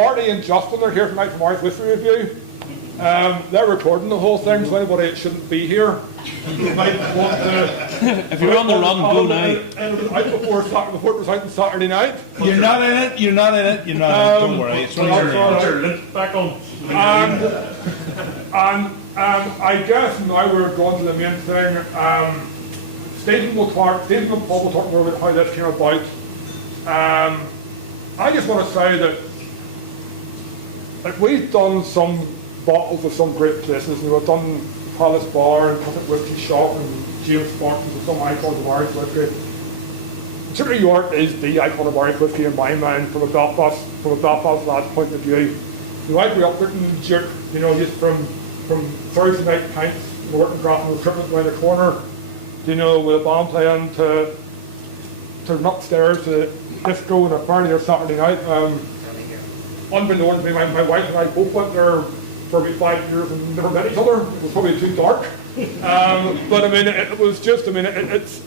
Marty and Justin are here tonight from Irish Whiskey Review. They're recording the whole thing, so anybody that shouldn't be here, you might want to... If you're on the run, go now. Before it was out on Saturday night. You're not in it, you're not in it, you're not in it, don't worry. It's one of your lip back on. And I guess now we're going to the main thing. Stephen and Paul will talk more about how this came about. I just want to say that we've done some bottles of some great places. We've done Palace Bar and Puffett Whiskey Shop and James Fortune and some icons of Irish whiskey. Sugar York is the icon of Irish whiskey in my mind from a Belfast lad's point of view. I grew up in Jerk, just from Thursday night pints, working Grafton recruitment around the corner, with a band playing to upstairs to disco and a party or Saturday night. Unbeknownst to me, my wife and I both went there for about 5 years and never met each other. It was probably too dark. But I mean, it was just, it's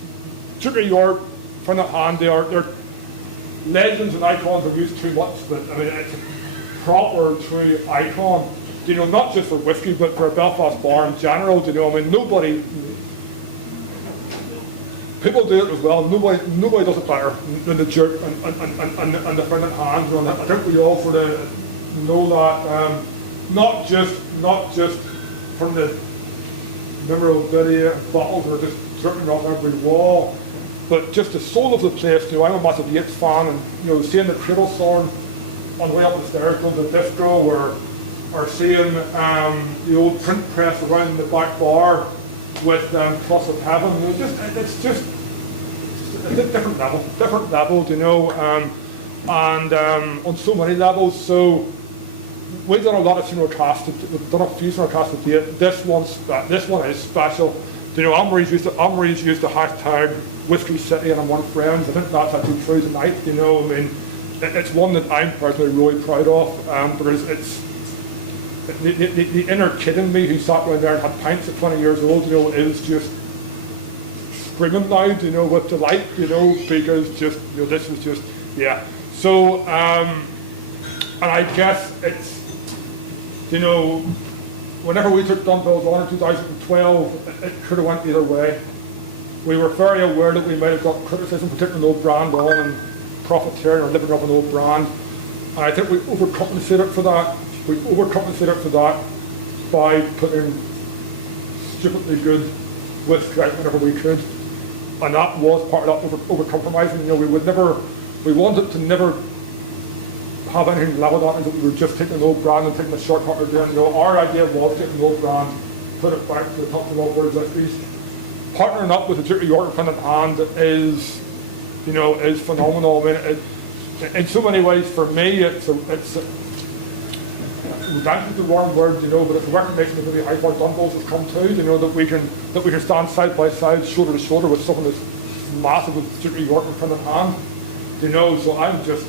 Sugar York, from that hand, they're legends and icons are used too much, but I mean, it's a proper, true icon. Not just for whiskey, but for a Belfast bar in general. Nobody. People do it as well. Nobody does it better than the Jerk and the friend at hand. And I think we all sort of know that. Not just from the memorabilia bottles that are just dripping off every wall, but just the soul of the place. I'm a massive Yates fan, and seeing the cradle song on the way up the stairs going to the disco, or seeing the old print press around the back bar with Cross of Heaven. It's a different level, and on so many levels. So we've done a lot of simulcasts. We've done a few simulcasts to date. This one is special. Amber's used the hashtag Whiskey City, and I'm one of friends. I think that's actually true tonight. It's one that I'm personally really proud of, because it's the inner kid in me who sat down there and had pints at 20 years old, is just screaming loud, with delight, because this is just, yeah. So, and I guess it's, whenever we took Dunbill's on in 2012, it could have went either way. We were very aware that we might have got criticism for taking an old brand on and profiteering or living up an old brand. And I think we overcompensated for that. We overcompensated for that by putting stupidly good whiskey out whenever we could. And that was part of that over-compromising. We wanted to never have anything leveled at us that we were just taking an old brand and taking a shortcut or doing. Our idea was taking an old brand, put it back to the top of the world whiskeys. Partnering up with the Duke of York hand in hand is phenomenal. In so many ways, for me, it's redemption's the wrong word, but it's a recognition of really how far Dunbill's has come to, that we can stand side by side, shoulder to shoulder with someone that's massive with Duke of York hand in hand. So I'm just,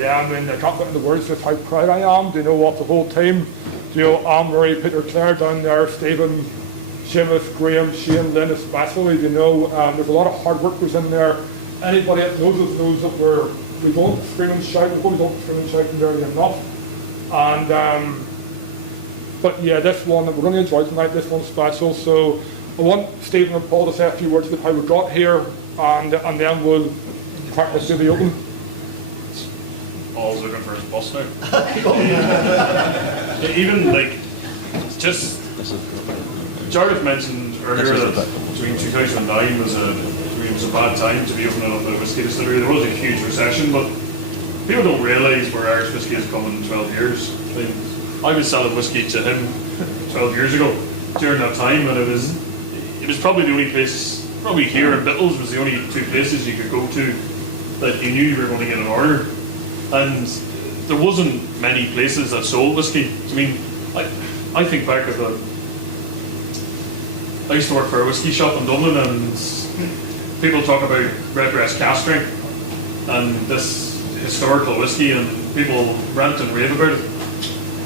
I can't put into words just how proud I am. What the whole team, Anne-Marie, Peter Clare down there, Stephen, Seamus, Graham, Shane, Lynn especially, there's a lot of hard work goes in there. Anybody that knows us knows that we don't scream and shout, we don't scream and shout nearly enough. And, but yeah, this one, we're going to enjoy tonight, this one's special, so I want Stephen and Paul to say a few words about how we got here, and then we'll crack this baby open. Paul's looking for his bus now. Even just Jarlath mentioned earlier that between 2009 was a bad time to be opening up a whiskey distillery. There was a huge recession, but people don't realise where Irish whiskey has come in 12 years. I was selling whiskey to him 12 years ago during that time, and it was probably the only place, probably here in Bittles was the only two places you could go to that you knew you were going to get an order. And there wasn't many places that sold whiskey. I think back at I used to work for a whiskey shop in Dublin, and people talk about Redbreast cask strength and this historical whiskey, and people rant and rave about it.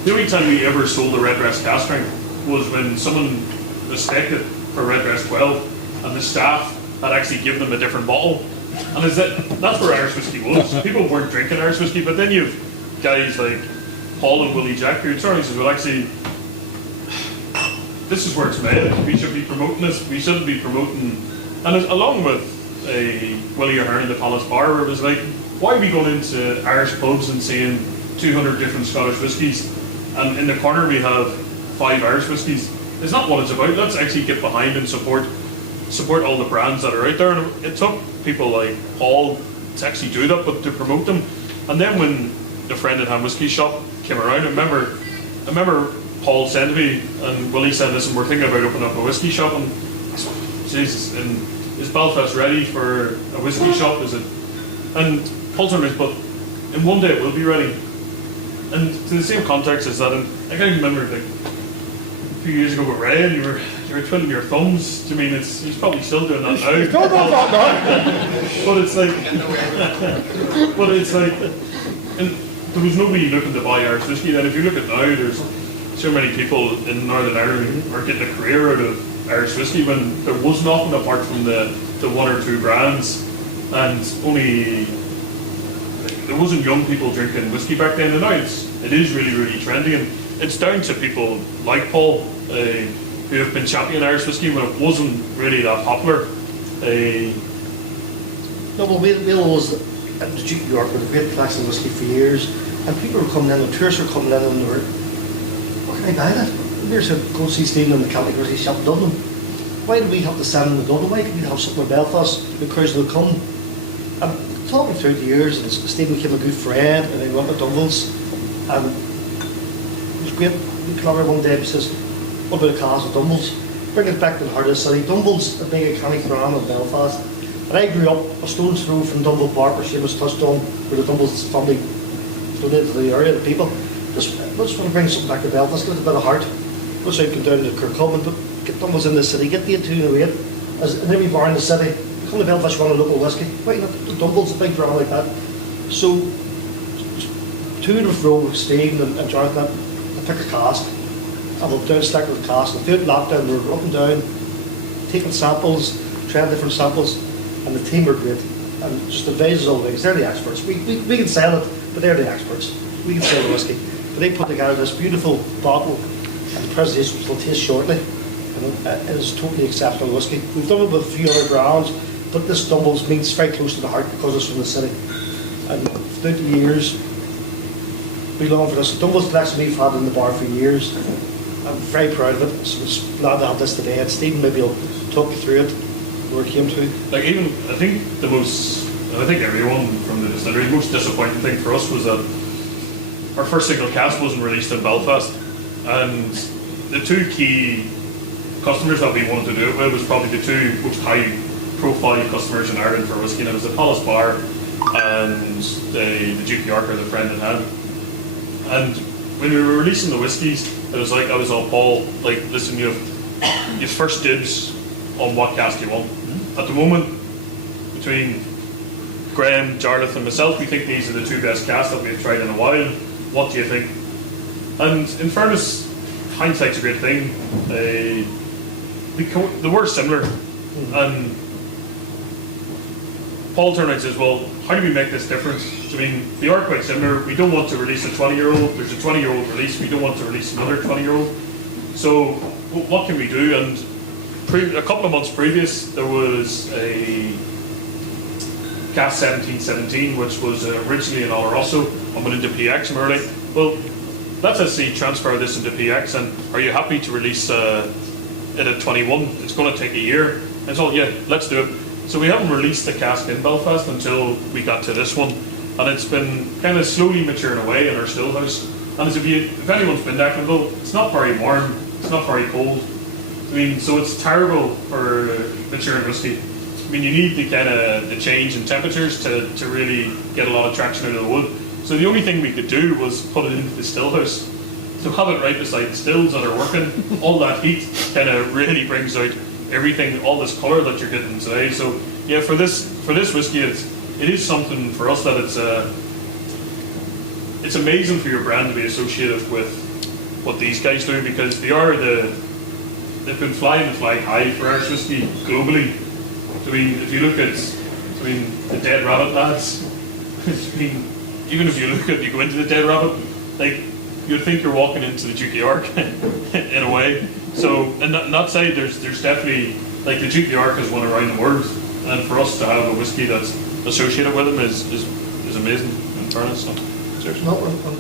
The only time we ever sold a Redbreast cask strength was when someone mistook it for Redbreast 12, and the staff had actually given them a different bottle. And that's where Irish whiskey was. People weren't drinking Irish whiskey, but then you've guys like Paul and Willie Jack here, Charlie says, well, actually, this is where it's made. We should be promoting this. We shouldn't be promoting. And along with Willie Ahern in the Palace Bar, where it was like, why are we going into Irish pubs and seeing 200 different Scottish whiskies, and in the corner we have 5 Irish whiskies? It's not what it's about. Let's actually get behind and support all the brands that are out there. And it took people like Paul to actually do that, but to promote them. And then when the Friend at Hand Whiskey Shop came around, I remember Paul said to me, and Willie said, listen, we're thinking about opening up a whiskey shop. And I said, Jesus, and is Belfast ready for a whiskey shop? Is it? And Paul told me, but in one day it will be ready. And to the same context as that, and I can remember like a few years ago with Ray, and you were twiddling your thumbs. I mean, he's probably still doing that now. He's still doing that now. But it's like, and there was nobody looking to buy Irish whiskey then. If you look at now, there's so many people in Northern Ireland who are getting a career out of Irish whiskey when there was nothing apart from the 1 or 2 brands, and only there wasn't young people drinking whiskey back then. And now it is really, really trendy, and it's down to people like Paul who have been championing Irish whiskey when it wasn't really that popular. No, well, we'll always at the Duke of York with a great collection of whiskey for years, and people were coming in, and tourists were coming in, and they were, where can I buy that? There's a go see Stephen in the Celtic Whiskey Shop in Dublin. Why do we have to send them to Dublin? Why can't we have something in Belfast? The crowds will come. And talking through the years, and Stephen became a good friend, and he went to Dunville's, and it was great. We collaborated one day, and he says, what about a class of Dunville's? Bring it back to the heart of the city. Dunville's a big iconic brand in Belfast. And I grew up a stone's throw from Dunville Park, where Seamus touched on, where the Dunville's family donated to the area, the people. Just want to bring something back to Belfast, get a bit of heart. Let's say go down to Kirkcalman, but get Dunville's in the city, get the 208, as in every bar in the city. Come to Belfast, you want a local whiskey. Why not? The Dunville's a big brand like that. So, 2 in a row with Stephen and Jarlath, I pick a cask, and we'll down stack with the cask, and throughout lockdown we were up and down, taking samples, trying different samples, and the team were great. And just advise us all the way, because they're the experts. We can sell it, but they're the experts. We can sell the whiskey. But they put together this beautiful bottle, and the presentation will taste shortly. And it is totally exceptional whiskey. We've done it with a few other brands, but this Dunville's means very close to the heart because it's from the city. And throughout the years, we long for this. Dunville's collection we've had in the bar for years. I'm very proud of it. So it's glad to have this today. And Stephen maybe will talk you through it, where it came to. Like even, I think everyone from the distillery, the most disappointing thing for us was that our first single cask wasn't released in Belfast, and the 2 key customers that we wanted to do it with was probably the 2 most high-profile customers in Ireland for whiskey, and it was the Palace Bar and the Duke of York, or the Friend at Hand. And when we were releasing the whiskies, it was like I was all Paul, like, listen, you have first dibs on what cask you want. At the moment, between Graham, Jarlath and myself, we think these are the 2 best casks that we've tried in a while. What do you think? And in fairness, hindsight's a great thing. They were similar, and Paul turned around and says, well, how do we make this difference? I mean, they are quite similar. We don't want to release a 20-year-old. There's a 20-year-old release. We don't want to release another 20-year-old. So what can we do? And a couple of months previous, there was a cask 1717, which was originally in Oloroso and went into PX, and we were like, well, let's actually transfer this into PX, and are you happy to release it at 21? It's going to take a year. And so, yeah, let's do it. So we haven't released the cask in Belfast until we got to this one, and it's been kind of slowly maturing away in our still house. And as if anyone's been to Ecklandville, it's not very warm, it's not very cold. I mean, so it's terrible for maturing whiskey. I mean, you need the change in temperatures to really get a lot of traction out of the wood. So the only thing we could do was put it into the still house. So have it right beside the stills that are working. All that heat kind of really brings out everything, all this colour that you're getting today. So yeah, for this whiskey, it is something for us that it's amazing for your brand to be associated with what these guys do, because they've been flying the flag high for Irish whiskey globally. I mean, if you look at the Dead Rabbit lads, I mean, even if you go into the Dead Rabbit, like you'd think you're walking into the Duke of York in a way. So, and that side, there's definitely, like, the Duke of York has won around the world, and for us to have a whiskey that's associated with them is amazing, in fairness. So, cheers. No,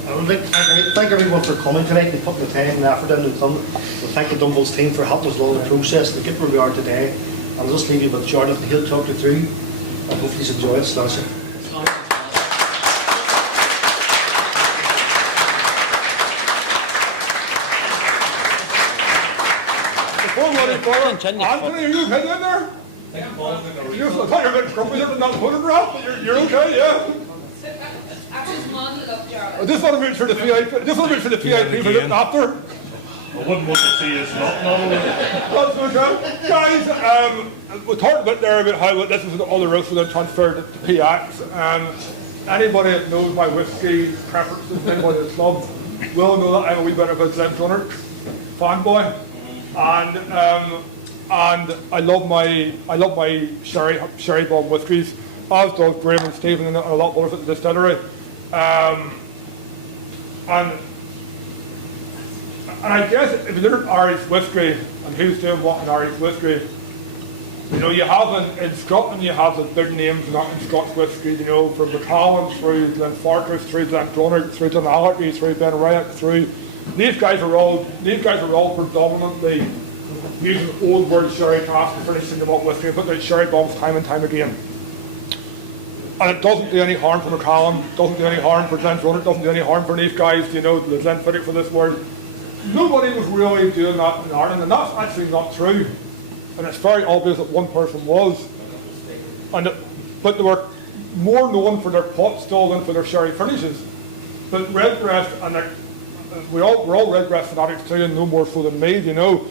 I would like to thank everyone for coming tonight and putting the time and effort in and fun. We'll thank the Dunville's team for helping us along the process to get where we are today. I'll just leave you with Jarlath and he'll talk you through, and hopefully you enjoy it. Slán. Anthony, are you okay down there? I thought you were a bit grumpy there with that photograph, but you're okay, yeah? I just want to make sure the VIP for looking after. I wouldn't want to see us not only. That's okay. Guys, we talked a bit there about how this is all the roast and then transferred to PX. Anybody that knows my whiskey preferences, anybody that's loved, will know that I'm a wee bit of a Glenfiddich fanboy. And I love my sherry bomb whiskies, as does Graham and Stephen and a lot of others at the distillery. And I guess if you look at Irish whiskey and who's doing what in Irish whiskey, you know, you have in Scotland you have the big names in Scotch whiskey, you know, from Macallan through Glenfarclas through Glendronach through Glenallachie through Ben Riach through. These guys are all predominantly using old world sherry casks to finish the malt whiskey, but they're sherry bombs time and time again. And it doesn't do any harm for Macallan, doesn't do any harm for Glendronach, doesn't do any harm for these guys, you know, the Glenfiddich for this world. Nobody was really doing that in Ireland, and that's actually not true. And it's very obvious that one person was. But they were more known for their pot still than for their sherry finishes. But Redbreast, and we're all Redbreast fanatics too, and no more so than me, you know.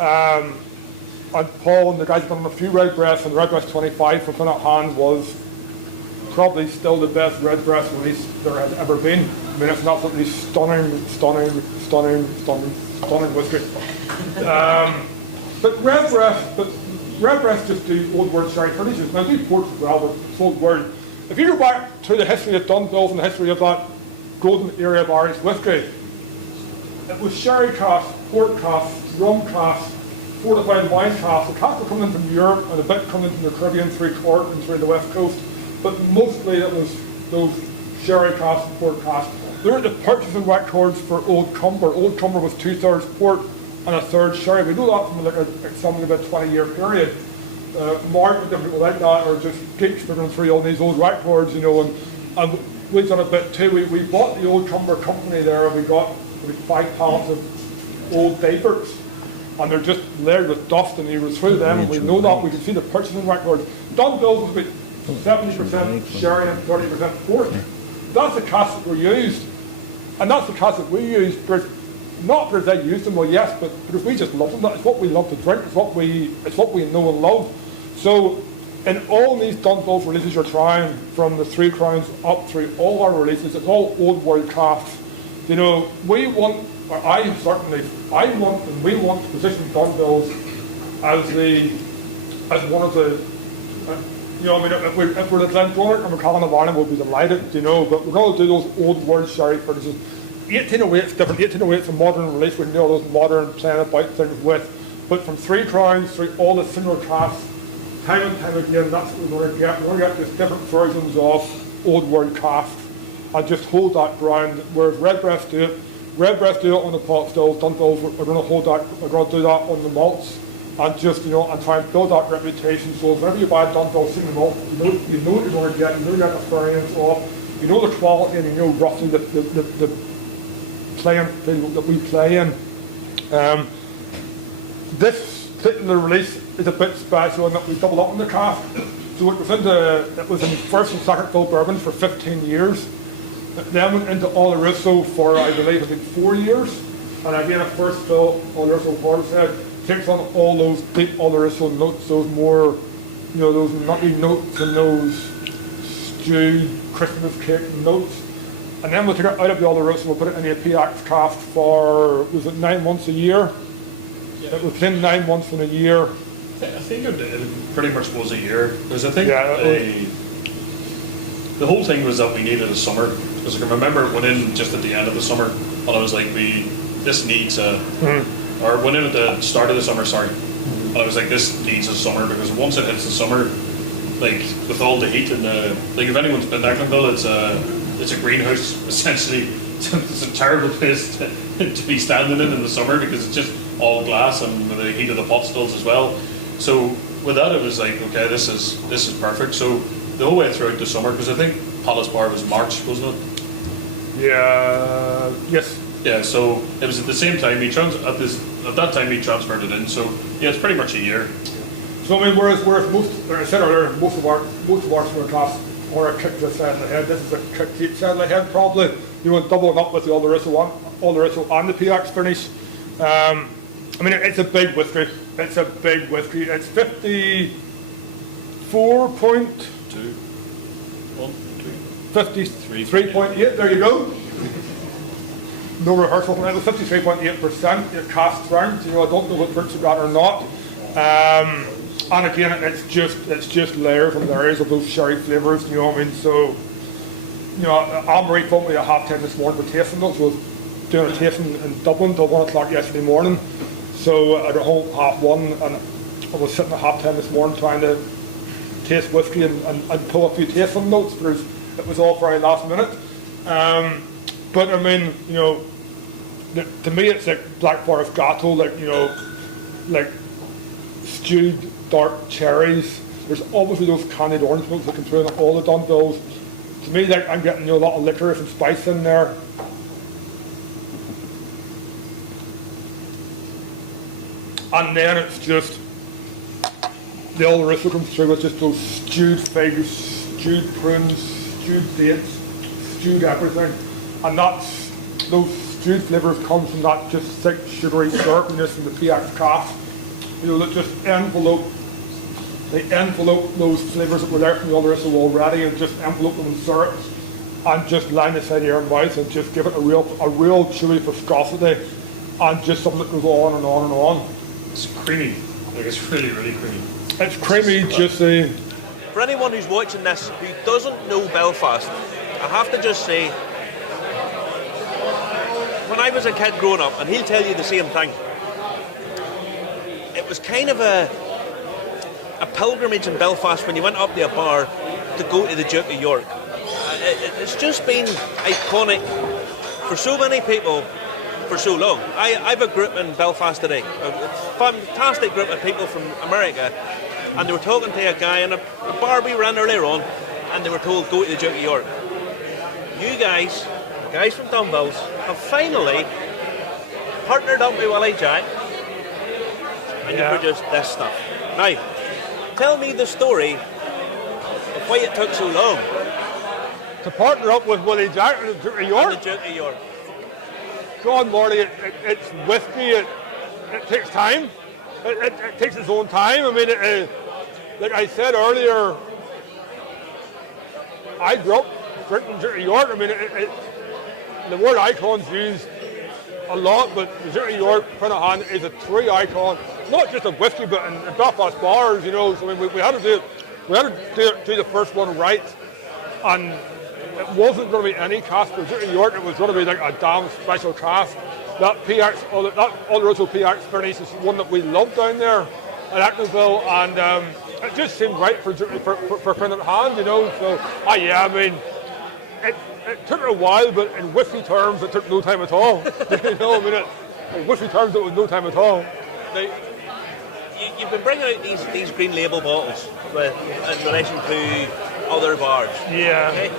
And Paul and the guys have done a few Redbreasts, and Redbreast 25 from Finot Hand was probably still the best Redbreast release there has ever been. I mean, it's an absolutely stunning whiskey. But Redbreast just do old world sherry finishes. Now do ports as well, but it's old world. If you go back to the history of Dunbills and the history of that golden era of Irish whiskey, it was sherry casks, port casks, rum casks, fortified wine casks. The casks were coming in from Europe and a bit coming in from the Caribbean through Cork and through the West Coast. But mostly it was those sherry casks and port casks. There were the purchasing records for Old Cumber. Old Cumber was 2/3 port and 1/3 sherry. We know that from like something about a 20-year period. Mark and different people like that are just geeks figuring through all these old records, you know, and we've done a bit too. We bought the Old Cumber company there, and we got 5 pallets of old diapers, and they're just layered with dust, and you go through them, and we know that. We can see the purchasing records. Dunbills was about 70% sherry and 30% port. That's the cask that we used, and that's the cask that we used. Not because they used them, well, yes, but because we just love them. That's what we love to drink. It's what we know and love. So, in all these Dunbills releases you're trying, from the Three Crowns up through all our releases, it's all old world casks. You know, we want, or I want, and we want to position Dunbills as one of the. You know, I mean, if we're the Glendronach or Macallan of Ireland, we'll be delighted, you know, but we're going to do those old world sherry finishes. 1808 is different. 1808 is a modern release. We know those modern playing about things with. But from Three Crowns through all the similar casks, time and time again, that's what we're going to get. We're going to get just different versions of old world casks and just hold that ground. Whereas Redbreast do it on the pot stills. Dunbills, we're going to hold that. We're going to do that on the malts. And just, you know, and try and build that reputation. So whenever you buy a Dunbill single malt, you know what you're going to get, you know you're getting experience of, you know the quality, and you know roughly the playing field that we play in. This particular release is a bit special in that we double up on the cask. So it was in first and second fill bourbon for 15 years. It then went into Oloroso for, I believe, I think 4 years. And again, a first fill Oloroso Portishead takes on all those deep Oloroso notes, those more, you know, those nutty notes and those stewed Christmas cake notes. And then we'll take it out of the Oloroso and we'll put it in the PX cask for, was it 9 months a year? Yeah. It was within 9 months and a year. I think it pretty much was a year. Because I think the whole thing was that we needed a summer. Because I can remember it went in just at the end of the summer. and I was like, this needs a, or went in at the start of the summer, sorry, and I was like, this needs a summer, because once it hits the summer, like with all the heat and like if anyone's been to Ecklandville, it's a greenhouse essentially. It's a terrible place to be standing in the summer because it's just all glass and with the heat of the pot stills as well. So with that, it was like, okay, this is perfect. So the whole way throughout the summer, because I think Palace Bar was March, wasn't it? Yeah. Yes. Yeah. So it was at the same time at that time he transferred it in. So yeah, it's pretty much a year. So I mean, whereas most, like I said earlier, most of our summer class or a kick this side of the head. This is a kick deep side of the head probably. You want doubling up with the Oloroso and the PX finish. I mean, it's a big whiskey. It's a big whiskey. It's 54.2. 53.8. There you go. No rehearsal. It was 53.8%. Your cast strength. You know, I don't know what drinks you got or not. And again, it's just layers and layers of those sherry flavours. You know what I mean? So, you know, Anne-Marie phoned me at 10:30 this morning for tasting those. So I was doing a tasting in Dublin till 1 o'clock yesterday morning. So I got home 1:30, and I was sitting at 10:30 this morning trying to taste whiskey and pull a few tasting notes because it was all very last minute. But I mean, you know, to me it's like Black Forest Gateau, like, you know, like stewed dark cherries. There's obviously those candied orange notes that come through in all the Dunbills. To me, like, I'm getting, you know, a lot of licorice and spice in there. And then it's just the Oloroso comes through with just those stewed figs, stewed prunes, stewed dates, stewed everything. And that's, those stewed flavours come from that just thick, sugary syrupiness from the PX craft. You know, that just envelope those flavours that were there from the Oloroso already and just envelope them in syrups and just line the side of your mouth and just give it a real chewy viscosity and just something that goes on and on and on. It's creamy. Like, it's really, really creamy. It's creamy, juicy. For anyone who's watching this who doesn't know Belfast, I have to just say, when I was a kid growing up, and he'll tell you the same thing, it was kind of a pilgrimage in Belfast when you went up to a bar to go to the Duke of York. It's just been iconic for so many people for so long. I've a group in Belfast today, a fantastic group of people from America, and they were talking to a guy in a bar we ran earlier on, and they were told, go to the Duke of York. You guys from Dunbills, have finally partnered up with Willie Jack, and you produced this stuff. Now, tell me the story of why it took so long. To partner up with Willie Jack and the Duke of York? And the Duke of York. John Morley, it's whiskey, it takes time. It takes its own time. I mean, like I said earlier, I grew up drinking Duke of York. I mean, the word icon's used a lot, but the Duke of York, Prinahan, is a true icon, not just of whiskey, but in Belfast bars, you know. So I mean, we had to do it. We had to do the first one right, and it wasn't going to be any cask for Duke of York. It was going to be like a damn special cask. That Oloroso PX furnace is one that we love down there at Ecklandville, and it just seemed right for Prinahan, you know. So, I mean, it took a while, but in whiskey terms, it took no time at all. You know, I mean, in whiskey terms, it was no time at all. Now, you've been bringing out these green label bottles in relation to other bars. Yeah. Okay?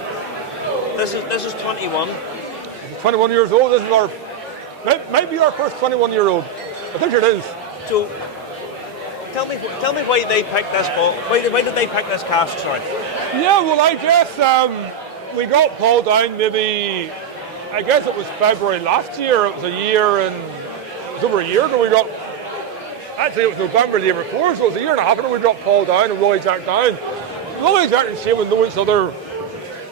This is 21. 21 years old. This is might be our first 21-year-old. I think it is. So, tell me why they picked this bottle. Why did they pick this cask? Sorry. Yeah, well, I guess we got Paul down maybe, I guess it was February last year. It was over a year ago. Actually it was November the year before, so it was a year and a half ago we got Paul down and Willie Jack down. Willie Jack and Shane would know each other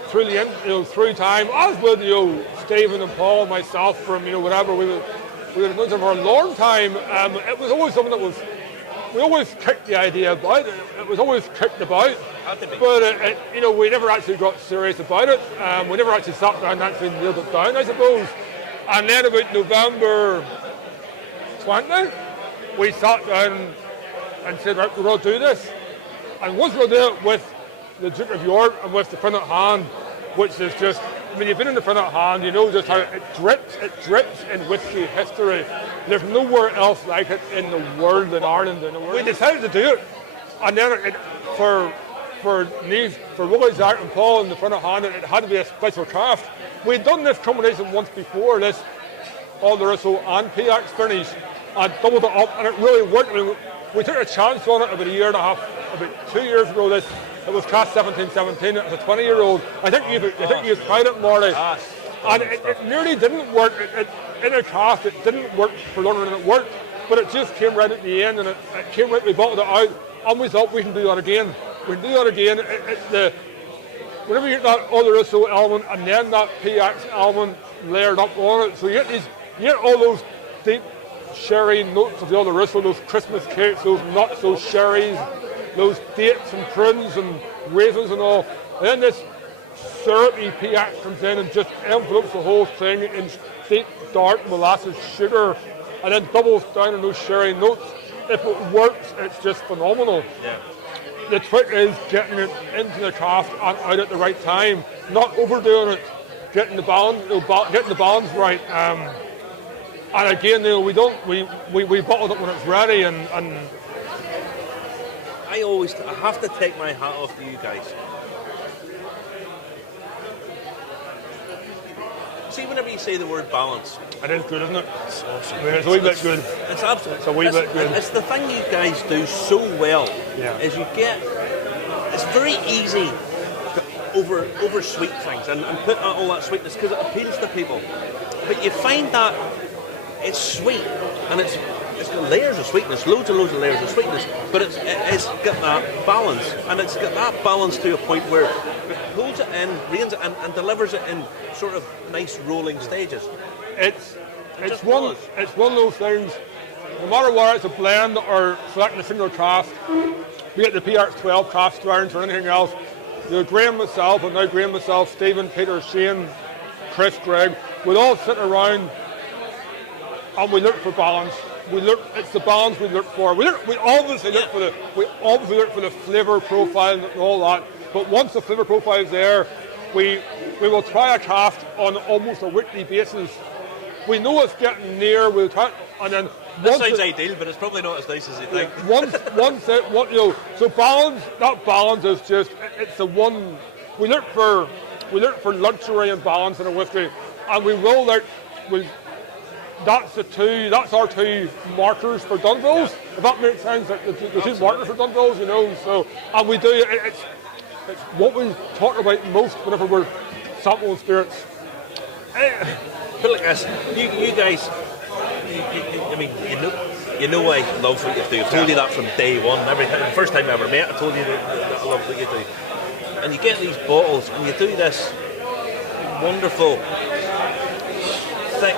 through time, as with, you know, Stephen and Paul and myself from, you know, whatever, we would have known them for a long time. It was always something that we always kicked the idea about. It was always kicked about. But, you know, we never actually got serious about it. We never actually sat down and actually nailed it down, I suppose. And then about November 20, we sat down and said, right, we're going to do this. And once we'll do it with the Duke of York and with the Finnet Hand, which is just, I mean, you've been in the Finnet Hand, you know just how it drips in whiskey history. There's nowhere else like it in the world, in Ireland. We decided to do it. And then for Willie, Zach and Paul in the Finnet Hand, it had to be a special craft. We'd done this combination once before, this Oloroso and PX finish, and doubled it up, and it really worked. I mean, we took a chance on it about a year and a half, about 2 years ago. It was cast 1717. It was a 20-year-old. I think you tried it, Marty, and it nearly didn't work. In a cast, it didn't work for longer than it worked, but it just came right at the end, and it came right. We bottled it out, and we thought we can do that again. We can do that again. Whenever you get that Oloroso element and then that PX element layered up on it, so you get all those deep sherry notes of the Oloroso, those Christmas cakes, those nuts, those sherries, those dates and prunes and raisins and all. And then this syrupy PX comes in and just envelopes the whole thing in deep, dark molasses sugar, and then doubles down on those sherry notes. If it works, it's just phenomenal. Yeah. The trick is getting it into the craft and out at the right time, not overdoing it, getting the balance right. And again, we bottle it when it's ready, and I have to take my hat off to you guys. See, whenever you say the word balance, it is good, isn't it? it's awesome. I mean, it's a wee bit good. It's absolutely. It's a wee bit good. It's the thing you guys do so well. Yeah. Is you get. It's very easy to over sweet things and put out all that sweetness because it appeals to people. But you find that it's sweet and it's got layers of sweetness, loads and layers of sweetness, but it's got that balance, and it's got that balance to a point where it pulls it in, reins it in, and delivers it in sort of nice rolling stages. It's one of those things. No matter what, it's a blend or selecting a single craft, be it the PX12 craft strands or anything else. Graham myself, and now Graham myself, Stephen, Peter, Shane, Chris, Greg, we'll all sit around and we look for balance. It's the balance we look for. We obviously look for the flavour profile and all that. But once the flavour profile is there, we will try a craft on almost a weekly basis. We know it's getting near. We'll try, and then that sounds ideal, but it's probably not as nice as you think. So balance. That balance is just it's the one we look for. We look for luxury and balance in a whiskey, and we roll out. That's our two markers for Dunvilles. If that makes sense, the two markers for Dunvilles, you know. So, and we do it's what we talk about most whenever we're sampling spirits. But like this, you guys, I mean, you know I love what you do. I've told you that from day one. The first time I ever met, I told you that I love what you do. And you get these bottles, and you do this wonderful, thick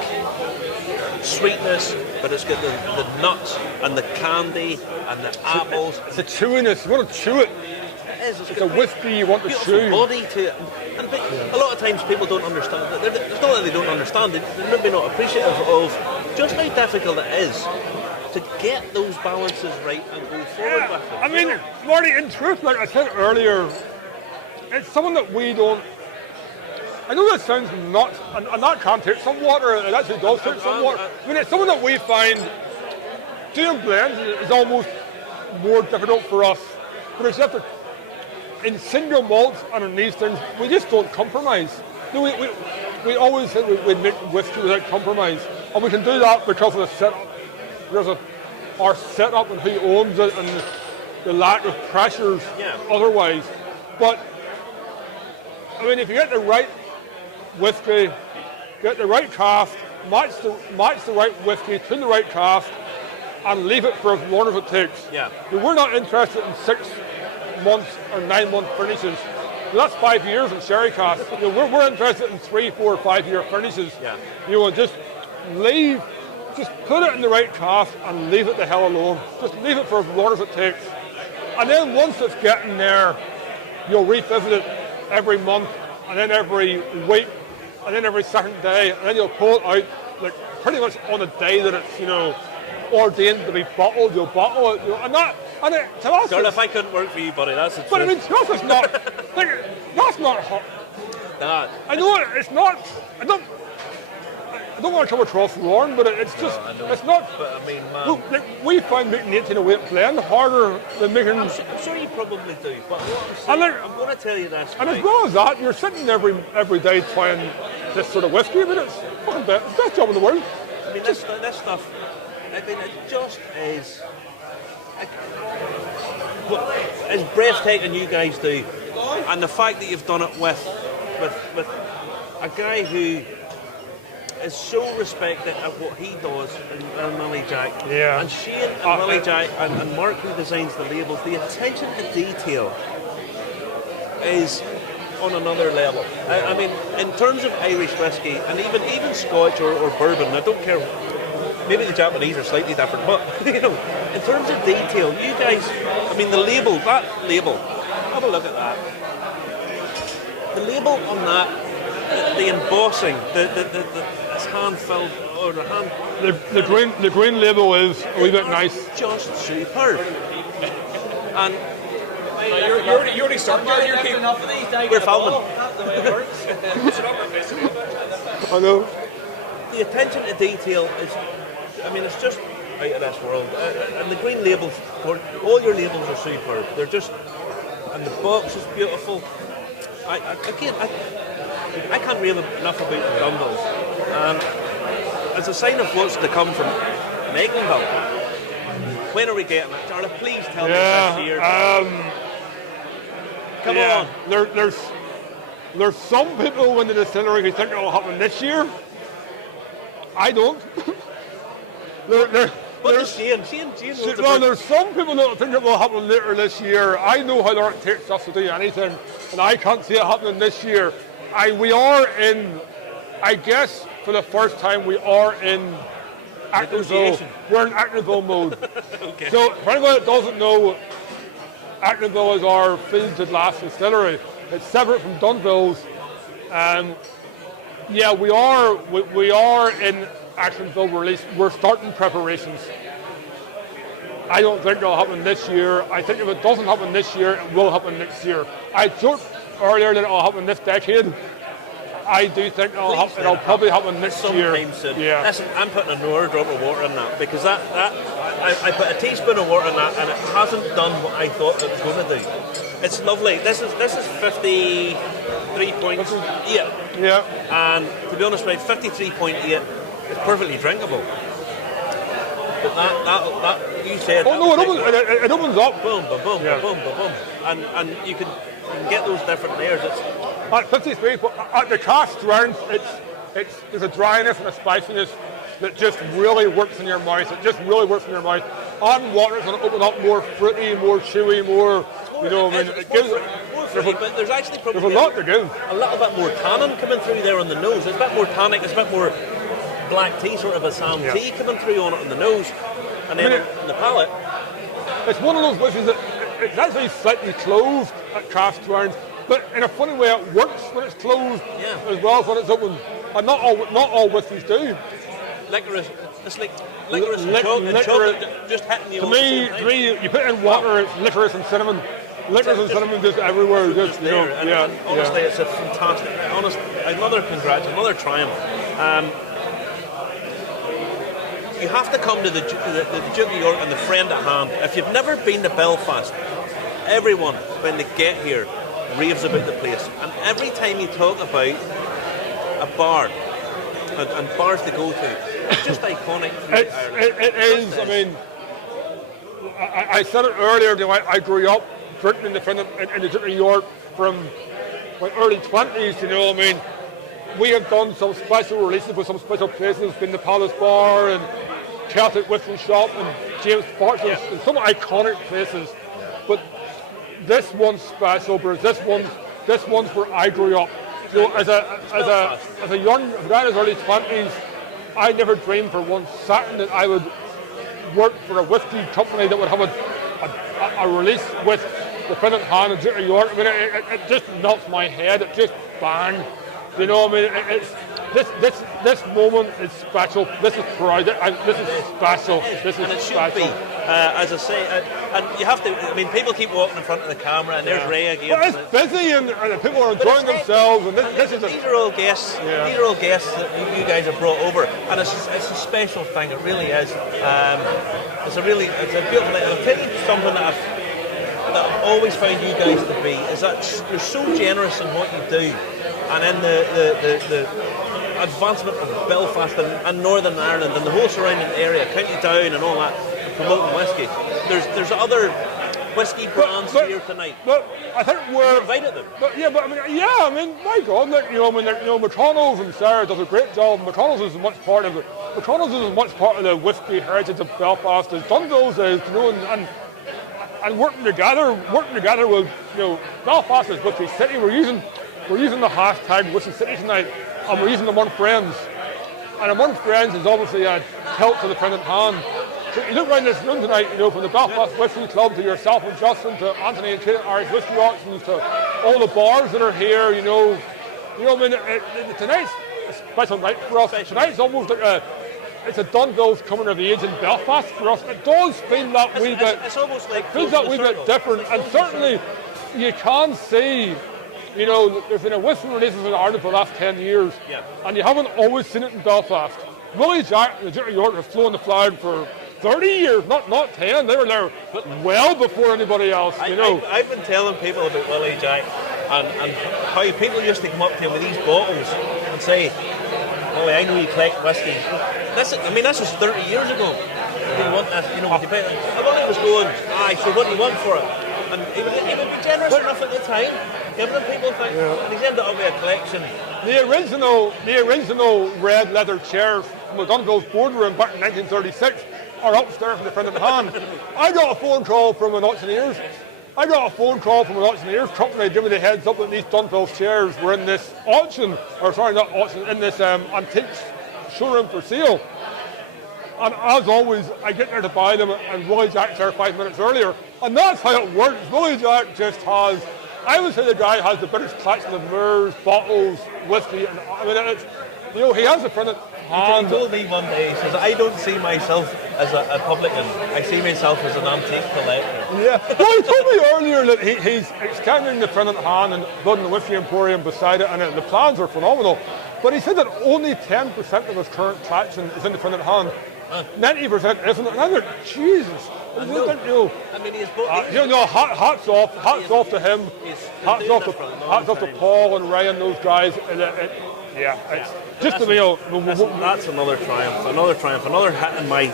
sweetness, but it's got the nuts and the candy and the apples. It's a chewiness. You want to chew it. It is. It's a whiskey you want to chew. Body to it. And a lot of times people don't understand. It's not that they don't understand. They're maybe not appreciative of just how difficult it is to get those balances right and go forward with it. I mean, Marty, in truth, like I said earlier, it's something that we don't. I know that sounds nuts, and that can take some water. It actually does take some water. I mean, it's something that we find doing blends is almost more difficult for us. But it's just in single malts and in these things, we just don't compromise. We always say we make whiskey without compromise, and we can do that because of the setup. Because of our setup and who owns it and the lack of pressures otherwise. But I mean, if you get the right whiskey, get the right craft, match the right whiskey to the right craft, and leave it for as long as it takes. Yeah. We're not interested in 6 months or 9 month finishes. That's 5 years in sherry casks. We're interested in 3, 4, 5 year finishes. Yeah. Just put it in the right cask and leave it the hell alone. Just leave it for as long as it takes. And then once it's getting there, you'll revisit it every month and then every week and then every second day, and then you'll pull it out, like pretty much on the day that it's, ordained to be bottled, you'll bottle it, and that, and it, to us, Jarlath, I couldn't work for you, buddy. That's the truth. but I mean, to us, it's not, like, that's not hot. Nah. I know it's not, I don't want to come across wrong, but it's just, it's not. But I mean, man. Look, like, we find making 18 away playing harder than making. I'm sure you probably do, but what I'm And saying, like- I'm going to tell you this. And as right? well as that, you're sitting every day trying this sort of whiskey, but it's fucking best job in the world. I mean, this stuff, I mean, it just is. As breathtaking you guys do, and the fact that you've done it with a guy who is so respected at what he does and Willie Jack. Yeah. And Shane and Willie Jack and Mark who designs the labels, the attention to detail is on another level. I mean, in terms of Irish whiskey and even Scotch or bourbon, I don't care. Maybe the Japanese are slightly different, but in terms of detail, you guys, I mean, that label, have a look at that. The label on that, the embossing, it's hand filled or the hand. The green label is a wee bit nice. Just superb. And You already started your keep enough of these. we're filming. That's the way it works. I know. The attention to detail is, I mean, it's just out of this world. And the green labels, all your labels are superb. They're just, and the box is beautiful. I can't rave enough about the Dumbles. As a sign of what's to come from Meganville, when are we getting it, Jarlath? Please tell me this year. Come on. There's some people in the distillery who think it'll happen this year. I don't. There's Shane. There's some people that think it will happen later this year. I know how long it takes us to do anything, and I can't see it happening this year. We are in, I guess, for the first time, we are in Actonville. We're in Actonville mode. Okay. So, for anyone that doesn't know, Actonville is our field and glass distillery. It's separate from Dunville's. Yeah, we are in Actonville release. We're starting preparations. I don't think it'll happen this year. I think if it doesn't happen this year, it will happen next year. I joked earlier that it'll happen this decade. I do think it'll probably happen next year. Sometime soon. Yeah. Listen, I'm putting another drop of water in that because I put a teaspoon of water in that and it hasn't done what I thought it was going to do. It's lovely. This is 53.8. Yeah. And to be honest, right, 53.8 is perfectly drinkable. But that you said. Oh no, it opens up. Boom, boom, boom, Yeah. boom, boom, boom, and you can get those different layers. It's At 53, but at the cast strength, there's a dryness and a spiciness that just really works in your mouth. It just really works in your mouth. On water, it's going to open up more fruity, more chewy, more. It gives. more fruity, but there's actually probably There's a lot to give. a little bit more tannin coming through there on the nose. It's a bit more tannic. It's a bit more black tea, sort of a Sam tea coming through on it on the nose, and then on the palate. It's one of those whiskeys that it's actually slightly closed at cast strength, but in a funny way, it works when it's closed as well as when it's open. And not all whiskies do. Licorice. It's like licorice and chocolate just hitting you. To me, you put in water, it's licorice and cinnamon. Licorice and cinnamon just everywhere. Just there. And honestly, it's a fantastic. Another triumph. You have to come to the Duke of York and the Friend at Hand. If you've never been to Belfast, everyone when they get here raves about the place. And every time you talk about a bar and bars to go to, it's just iconic. It is. I mean, I said it earlier. I grew up drinking in the Duke of York from my early 20s. I mean, we have done some special releases with some special places, been the Palace Bar and Celtic Whiskey Shop and James Fox and some iconic places. But this one's special because this one's where I grew up. As a young guy in his early 20s, I never dreamed for one second that I would work for a whiskey company that would have a release with the Friend at Hand and Duke of York. I mean, it just knocks my head. It just bang. You know, I mean, it's this moment is special. This is pride, and this is special. This and is it should special. be, as I say, and you have to. I mean, people keep walking in front of the camera, and there's Ray again. But it's busy, and people are enjoying themselves, and this is these are all guests. Yeah. These are all guests that you guys have brought over, and it's a special thing. It really is. It's a beautiful thing. And I'll tell you something that I've always found you guys to be is that you're so generous in what you do, and in the advancement of Belfast and Northern Ireland and the whole surrounding area, County Down and all that, promoting whiskey. There's other whiskey brands here tonight. But I think we're invited them. I mean, my God, McConnell's and Sarah does a great job. McConnell's is as much part of the whiskey heritage of Belfast as Dunville's is, and working together with, Belfast is Whiskey City. We're using the hashtag Whiskey City tonight, and we're using Among Friends. And Among Friends is obviously a tilt to the Trident Hand. So you look around this room tonight, from the Belfast Whisky Club to yourself and Justin, to Anthony and Kate Irish Whisky Auctions, to all the bars that are here, tonight's a special night for us. Tonight's almost like it's a Dunville's coming of age in Belfast for us. It does feel that wee bit. It's almost like feels that wee bit different, and certainly you can see. There's been a whisky releases in Ireland for the last 10 years, and you haven't always seen it in Belfast. Willie Jack and the Duke of York have flown the flag for 30 years, not 10. They were there well before anybody else, I've been telling people about Willie Jack and how people used to come up to him with these bottles and say, "Willie, I know you collect whiskey." This was 30 years ago. Do you want this? And Willie was going, "Aye, so what do you want for it?" And he would be generous enough at the time, giving them people things. And he's ended up with a collection. The original red leather chairs from O'Donnell's boardroom back in 1936 are upstairs in the Trident Hand. I got a phone call from an auctioneer's company giving me the heads up that these Dunville's chairs were in this in this antiques showroom for sale. And as always, I get there to buy them, and Willie Jack's there 5 minutes earlier. And that's how it works. Willie Jack just has, I would say the guy has the British collection of mirrors, bottles, whiskey, and he has a Trident Hand. He told me one day, he says, "I don't see myself as a publican, I see myself as an antique collector." Yeah, well, he told me earlier that he's extending the Trident Hand and building the Whiskey Emporium beside it, and the plans are phenomenal. But he said that only 10% of his current collection is in the Trident Hand. 90% isn't. And I'm like, Jesus. Hats off to him. Hats off to Paul and Ryan, those guys. It's just that's another triumph. Another hit in my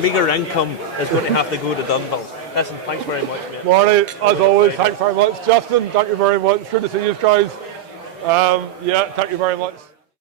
meagre income is going to have to go to Dunville. Listen, thanks very much, mate. Marty, as always, thanks very much. Justin, thank you very much. Good to see you guys. Thank you very much.